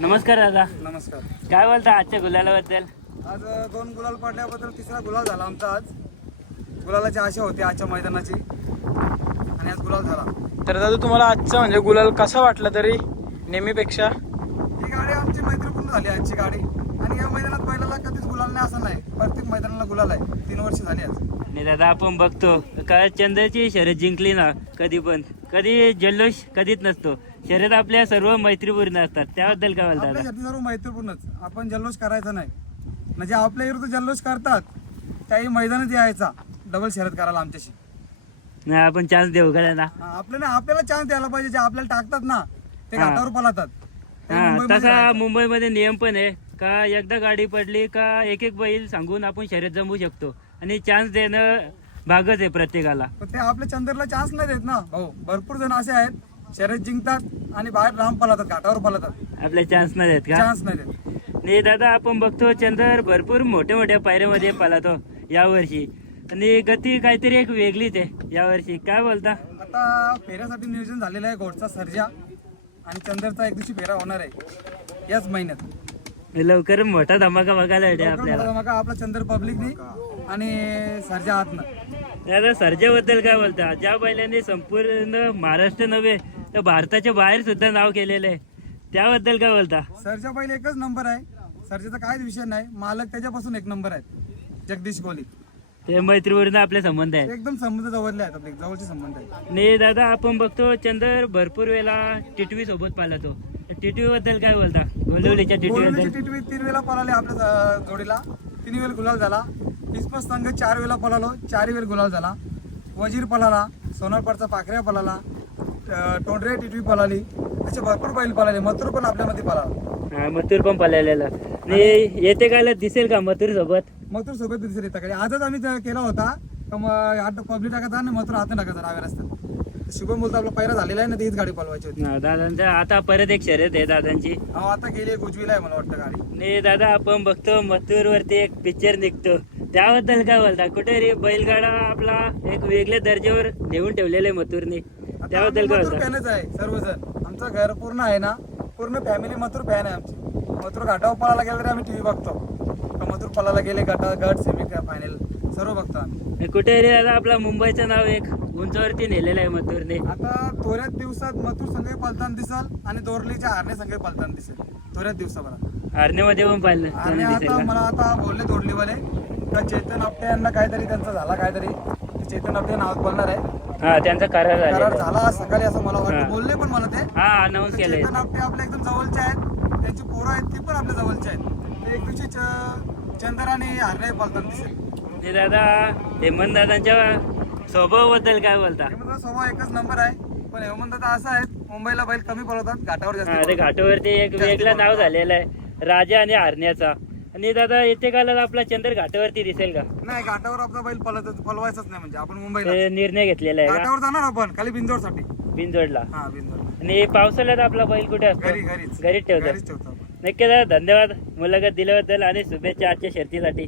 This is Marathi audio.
नमस्कार दादा. नमस्कार. काय बोलता आजच्या गुलालाबद्दल? आज दोन गुलाल पडल्याबद्दल तिसरा गुलाल झाला आमचा आज. गुलालाची आशा होती आजच्या मैदानाची. आणि आज गुलाल झाला. तर दादा तुम्हाला आजचा म्हणजे गुलाल कसा वाटला तरी नेहमीपेक्षा? ही गाडी आमची मैत्रीपूर्ण झाली आजची गाडी. आणि या मैदानात बैलाला कधीच गुलाल नाही असं नाही. प्रत्येक मैदानाला गुलाल आहे. तीन वर्ष झाली आज. आणि दादा आपण बघतो का चंद्रची शर्यत जिंकली ना कधी पण. कधी जल्लोष कधीच नसतो. शर्यत आपल्या सर्व मैत्रीपूर्ण असतात. त्याबद्दल काय बोलता दादा आपल्यासाठी सर्व मैत्रीपूर्णच. आपण जल्लोष करायचा नाही. म्हणजे आपल्या विरुद्ध जल्लोष करतात त्याही मैदानात यायचा. डबल शर्यत करायला आमच्याशी. नाही आपण चान्स देऊ का दादा हा, आपल्याला आपल्याला चान्स द्यायला पाहिजे. जे आपल्याला टाकतात ना ते हा. घाटावर पळतात. ते हा मुंबईमध्ये तसा. मुंबईमध्ये नियम पण आहे. का एकदा गाडी पडली का एक एक बैल सांगून आपण शर्यत जमवू शकतो. आणि चान्स देणं भागच आहे प्रत्येकाला. पण ते आपल्या चंद्रला चान्स नाही देत ना. हो भरपूर जण असे आहेत. शर्यत जिंकतात आणि बाहेर लांब पळतात घाटावर पळतात आपल्या चान्स नाही देत का? चान्स नाही देत. आणि दादा आपण बघतो चंदर भरपूर मोठ्या मोठ्या पायऱ्यामध्ये पळतो यावर्षी. आणि गती काहीतरी एक वेगळीच आहे यावर्षी. काय बोलता? आता फेऱ्यासाठी नियोजन झालेलं आहे घोडचा सर्जा आणि चंद्रचा एक दिवशी फेरा होणार आहे याच महिन्यात. लवकर मोठा धमाका बघायला भेटेल आपल्याला. मग आपला चंद्र पब्लिकनी आणि सर्जा आतनं. दादा सर्जाबद्दल काय बोलता? ज्या बैलांनी संपूर्ण महाराष्ट्र नव्हे तर भारताच्या बाहेर सुद्धा नाव केलेलं आहे. त्याबद्दल काय बोलता? सर्जा पहिले एकच नंबर आहे. सर्जाचा काहीच विषय नाही. मालक त्याच्यापासून एक नंबर आहेत जगदीश कोहली. ते मैत्रीवरून आपले संबंध आहेत. एकदम संबंध जवळले आहेत आपले जवळचे संबंध आहेत. आणि दादा आपण बघतो चंदर भरपूर वेळा टिटवी सोबत पालतो टिटवी बद्दल काय बोलता? गोलवलीच्या टिटवी बद्दल. टिटवी तीन वेळा पळाले आपल्या जोडीला. तीन वेळ गुलाल झाला. किस्मत संघ चार वेळा पळालो. चारही वेळ गुलाल झाला. वजीर पळाला. सोनारपाडचा पाखऱ्या पळाला. टोंडरे टिटवी पळाली असे भरपूर बैल पळाले मथुर पण आपल्यामध्ये पळाला हा मथुर पण पालेलेला. आणि येते कायला दिसेल का मथुर सोबत? मथुर सोबत दिसेल येता कडे आजच आम्ही केला होता. का मग आता पब्लिक टाकायचा आणि मथुर हात टाकायचा डाव्या रस्त्यात. शुभम बोलतो आपला पहिला झालेला आहे ना तीच गाडी पळवायची होती. दादांचा आता परत एक शर्यत आहे दादांची. हो आता गेली एक उजवीला आहे मला वाटतं गाडी. आणि दादा आपण बघतो मथुर वरती एक पिक्चर निघतो. त्याबद्दल काय बोलता? कुठे बैलगाडा आपला एक वेगळ्या दर्जावर नेऊन ठेवलेला आहे मथुरने. त्याबद्दल काय मथुर बोलता? फॅनच आहे सर्वजण. आमचं घर पूर्ण आहे ना पूर्ण फॅमिली मथुर फॅन आहे आमची. मथुर घाटावर पळायला गेलं तरी आम्ही टीव्ही बघतो. मथुर पळायला गेले गटा गट सेमी फायनल सर्व बघतो आम्ही. कुठे रे दादा आपला मुंबईचं नाव एक उंचावरती नेलेलं आहे मथुरने. आता थोड्याच दिवसात मथुर संघही पळताना दिसल आणि दोरलीच्या हारणे संघही पळताना दिसेल. थोड्याच दिवसाभरात. हरण्यामध्ये पण पाहिलं आणि आता? मला आता बोलले दोडलीवाले का चेतन आपटे यांना काहीतरी त्यांचा झाला काहीतरी. चेतन आपटे नावात बोलणार आहे. हा त्यांचा करार. झाला आज सकाळी असं मला. वाटतं. बोलले पण मला ते. हा अनाऊन्स केलंय. चेतन आपटे आपल्या एकदम जवळचे आहेत. त्यांची पोरं आहेत ती पण आपल्या जवळचे आहेत. ते एक दिवशी चंदर आणि हरणे बोलताना दिसेल. आणि दादा हेमंत दादांच्या स्वभावाबद्दल काय बोलता? स्वभाव एकच नंबर आहे पण हेमंत दादा असं आहे मुंबईला बैल कमी पळवतात घाटावर जास्त ते पळवतात. घाटावरती एक वेगळं नाव. झालेलं आहे राजा आणि हरण्याचा आणि दादा येते काला आपला चंद्र घाटावरती दिसेल का? नाही घाटावर आपला बैल पळत पळवायचाच नाही म्हणजे आपण मुंबईला ते निर्णय घेतलेला आहे का? घाटावर जाणार आपण खाली बिंदोडसाठी बिनजोडला हा बिंदोड आणि पावसाळ्यात आपला बैल कुठे असतो? घरी घरीच. घरीच ठेवतो. घरीच ठेवतो आपण. नक्की दादा धन्यवाद. मुलाखत दिल्याबद्दल आणि शुभेच्छा आजच्या शर्तीसाठी.